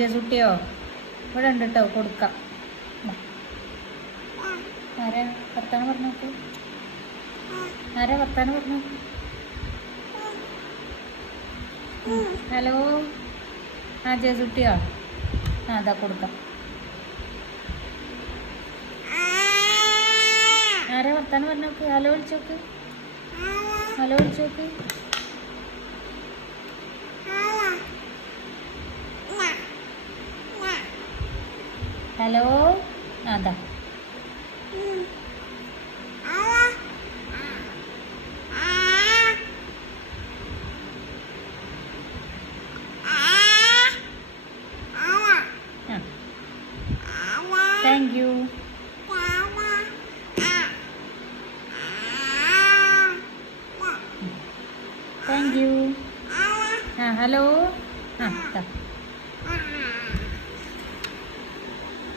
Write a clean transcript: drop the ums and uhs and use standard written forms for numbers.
ജേസുട്ടിയോ ഇവിടെ ഉണ്ട് കേട്ടോ, കൊടുക്കാം. ആരാ വർത്താനം പറഞ്ഞു നോക്കൂ, ആരാ വർത്താനം പറഞ്ഞു നോക്കൂ. ഹലോ, ജേസുട്ടിയോ? അതാ കൊടുക്കാം. ആരാ വർത്താനം പറഞ്ഞു നോക്ക്, ഹലോ വിളിച്ചോക്ക്, ഹലോ വിളിച്ചോക്ക്. ഹലോ, അതാ thank you. Thank you. Hello.